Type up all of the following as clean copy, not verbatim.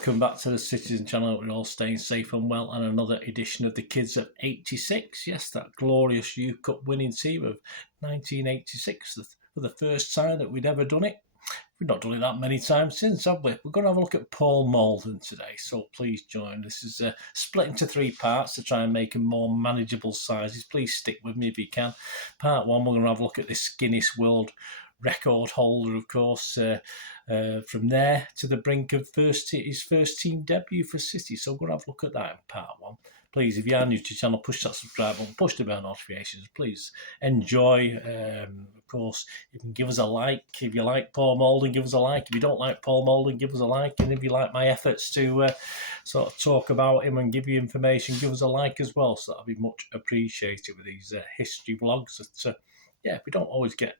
welcome back to the Citizen channel. We're all staying safe and well, and another edition of the Kids of 86. Yes, that glorious Youth Cup winning team of 1986 for the first time that we'd ever done it. We've not done it that many times since, have we? We're going to have a look at Paul Maldon today, so please join. This is split into three parts to try and make them more manageable sizes. Please stick with me if you can. Part one, we're going to have a look at this Guinness World record holder, of course, from there to the brink of his first team debut for City. So we're going to have a look at that in part one. Please, if you are new to the channel, push that subscribe button, push the bell notifications. Please enjoy. Of course, you can give us a like. If you like Paul Maldon, give us a like. If you don't like Paul Maldon, give us a like. And if you like my efforts to sort of talk about him and give you information, give us a like as well. So that'll be much appreciated with these history vlogs. That, we don't always get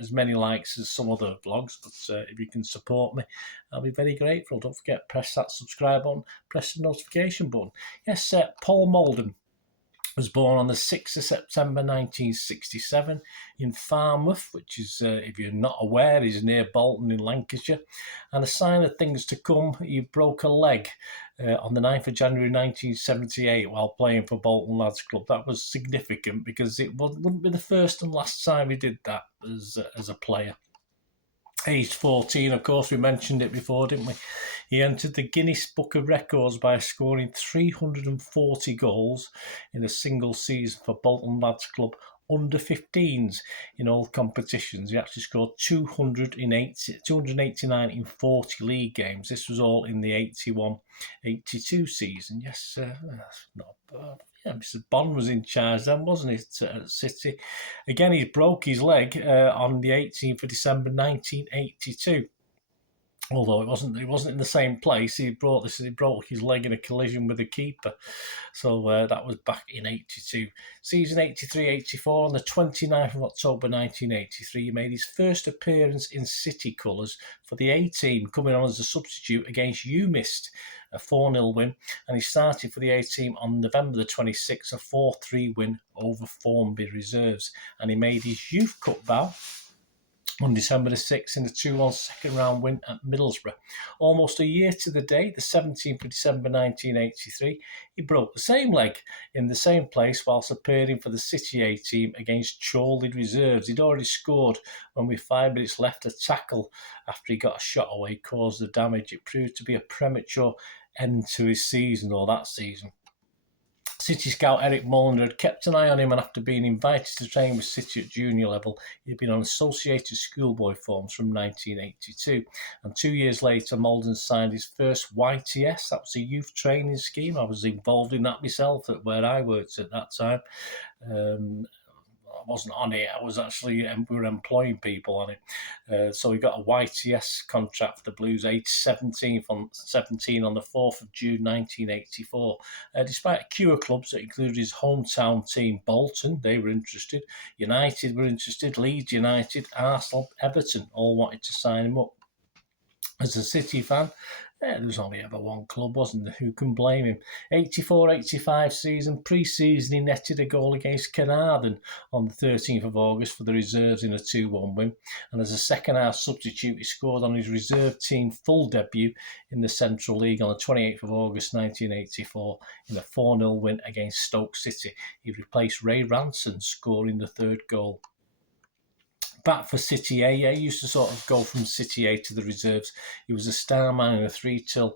as many likes as some other vlogs, but if you can support me, I'll be very grateful. Don't forget, press that subscribe button, press the notification button. Yes, Paul Maldon was born on the 6th of September 1967 in Farmouth, which is, if you're not aware, is near Bolton in Lancashire. And a sign of things to come, he broke a leg on the 9th of January 1978 while playing for Bolton Lads Club. That was significant because it wouldn't be the first and last time he did that as a player. Aged 14, of course, we mentioned it before, didn't we? He entered the Guinness Book of Records by scoring 340 goals in a single season for Bolton Lads Club under 15s in all competitions. He actually scored 289 in 40 league games. This was all in the 81-82 season. Yes, not bad. Yeah, Mr. Bond was in charge then, wasn't it, at City? Again, he broke his leg on the 18th of December 1982. Although it wasn't in the same place. He broke his leg in a collision with a keeper. So that was back in 82. Season 83-84, on the 29th of October 1983, he made his first appearance in City colours for the A team, coming on as a substitute against UMist, a 4-0 win. And he started for the A team on November the 26th, a 4-3 win over Formby reserves. And he made his Youth Cup bow on December the 6th in the 2-1 second round win at Middlesbrough. Almost a year to the day, the 17th of December 1983, he broke the same leg in the same place whilst appearing for the City A team against Chorley reserves. He'd already scored when with 5 minutes left. A tackle after he got a shot away caused the damage. It proved to be a premature end to his season, or that season. City scout Eric Mulliner had kept an eye on him, and after being invited to train with City at junior level, he'd been on associated schoolboy forms from 1982. And 2 years later, Maldon signed his first YTS. That was a youth training scheme. I was involved in that myself at where I worked at that time. I wasn't on it. I was actually, we were employing people on it. So he got a YTS contract for the Blues, age 17 on the 4th of June 1984. Despite a queue of clubs that included his hometown team, Bolton, they were interested. United were interested. Leeds United, Arsenal, Everton all wanted to sign him up. As a City fan, there was only ever one club, wasn't there? Who can blame him? 84-85 season, pre-season, he netted a goal against Carnarvon on the 13th of August for the reserves in a 2-1 win. And as a second-half substitute, he scored on his reserve team full debut in the Central League on the 28th of August 1984 in a 4-0 win against Stoke City. He replaced Ray Ranson, scoring the third goal. Back for City A, he used to sort of go from City A to the reserves. He was a star man in a 3-2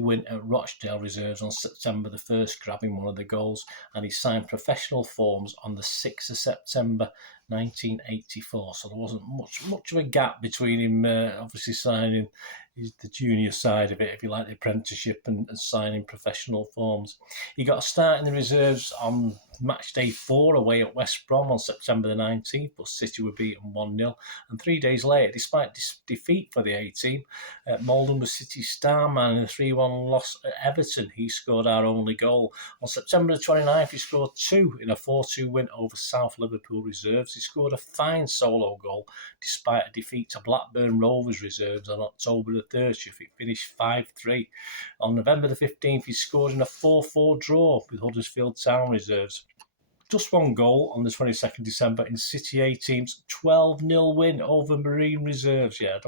win at Rochdale reserves on September the 1st, grabbing one of the goals, and he signed professional forms on the 6th of September 1984. So there wasn't much of a gap between him obviously signing the junior side of it, if you like, the apprenticeship, and signing professional forms. He got a start in the reserves on match day 4 away at West Brom on September the 19th, but City were beaten 1-0. And 3 days later, despite defeat for the A team, Maldon was City's star man in a 3-1 loss at Everton. He scored our only goal. On September the 29th, he scored 2 in a 4-2 win over South Liverpool reserves. He scored a fine solo goal despite a defeat to Blackburn Rovers reserves on October the 30th. It finished 5-3. On November the 15th, he scored in a 4-4 draw with Huddersfield Town reserves. just one goal on the 22nd December in City A team's 12-0 win over Marine Reserves. Yeah,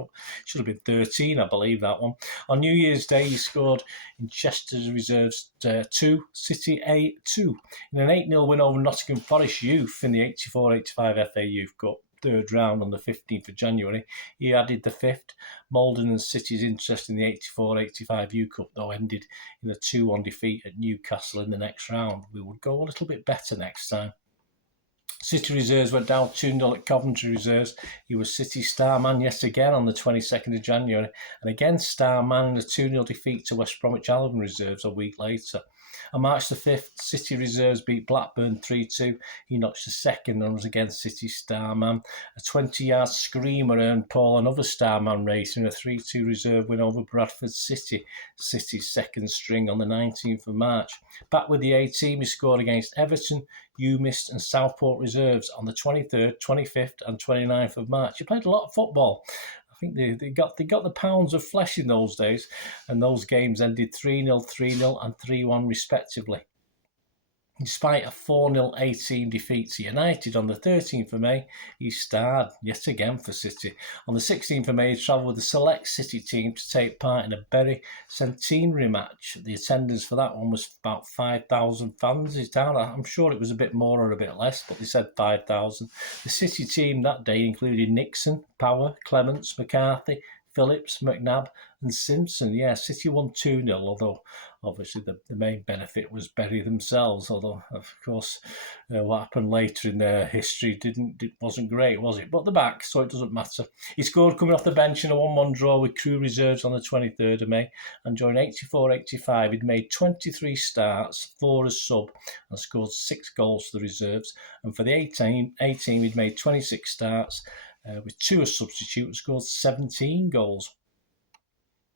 should have been 13, I believe, that one. On New Year's Day, he scored in Chester Reserves 2, City A 2, in an 8-0 win over Nottingham Forest Youth in the 84-85 FA Youth Cup. Third round on the 15th of January. He added the fifth. Maldon and City's interest in the 84-85 U Cup, though, ended in a 2-1 defeat at Newcastle in the next round. We would go a little bit better next time. City Reserves went down 2-0 at Coventry Reserves. He was City star man yet again on the 22nd of January, and again star man in a 2-0 defeat to West Bromwich Albion Reserves a week later. On March the 5th, City Reserves beat Blackburn 3-2. He notched the second and was again City star man. A 20-yard screamer earned Paul another star man race in a 3-2 reserve win over Bradford City, City's second string on the 19th of March. Back with the A team, he scored against Everton, Mist and Southport Reserves on the 23rd, 25th and 29th of March. He played a lot of football. I think they got the pounds of flesh in those days, and those games ended 3-0, 3-0 and 3-1 respectively. Despite a 4-0 A-team defeat to United on the 13th of May, he starred yet again for City. On the 16th of May, he travelled with the select City team to take part in a Bury centenary match. The attendance for that one was about 5,000 fans. It's down. I'm sure it was a bit more or a bit less, but they said 5,000. The City team that day included Nixon, Power, Clements, McCarthy, Phillips, McNabb and Simpson. Yeah, City won 2-0, although obviously the main benefit was Bury themselves, although of course what happened later in their history wasn't great, was it? But they're back, so it doesn't matter. He scored coming off the bench in a 1-1 draw with Crewe Reserves on the 23rd of May, and during 84-85 he'd made 23 starts, 4 as sub, and scored 6 goals for the reserves. And for the A-team he'd made 26 starts, with 2 as substitute, and scored 17 goals.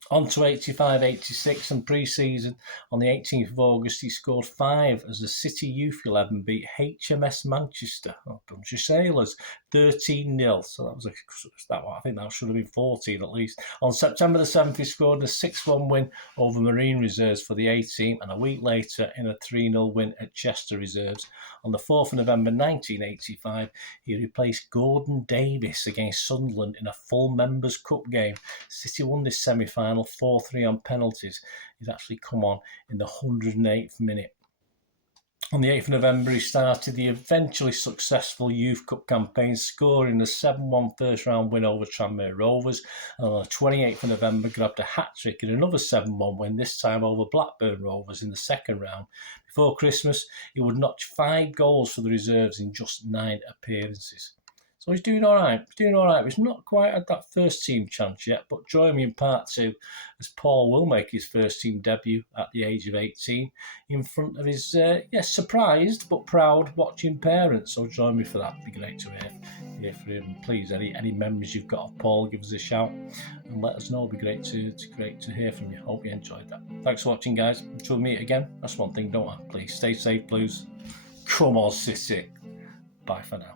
On to 85-86 and pre-season. On the 18th of August, he scored 5 as the City Youth 11 beat HMS Manchester, a bunch of sailors, 13-0. So I think that should have been 14 at least. On September the 7th, he scored a 6-1 win over Marine Reserves for the A-team, and a week later in a 3-0 win at Chester Reserves. On the 4th of November 1985, he replaced Gordon Davis against Sunderland in a full Members' Cup game. City won this semi-final 4-3 on penalties. He'd actually come on in the 108th minute. On the 8th of November, he started the eventually successful Youth Cup campaign, scoring a 7-1 first-round win over Tranmere Rovers, and on the 28th of November grabbed a hat-trick in another 7-1 win, this time over Blackburn Rovers in the second round. Before Christmas, he would notch 5 goals for the reserves in just 9 appearances. So he's doing all right. He's not quite had that first team chance yet, but join me in part 2 as Paul will make his first team debut at the age of 18 in front of his, surprised but proud watching parents. So join me for that. It'd be great to hear from him. Please, any memories you've got of Paul, give us a shout and let us know. It'd be great to hear from you. Hope you enjoyed that. Thanks for watching, guys. Until we meet again, that's one thing, don't I? Please stay safe, please. Come on, City. Bye for now.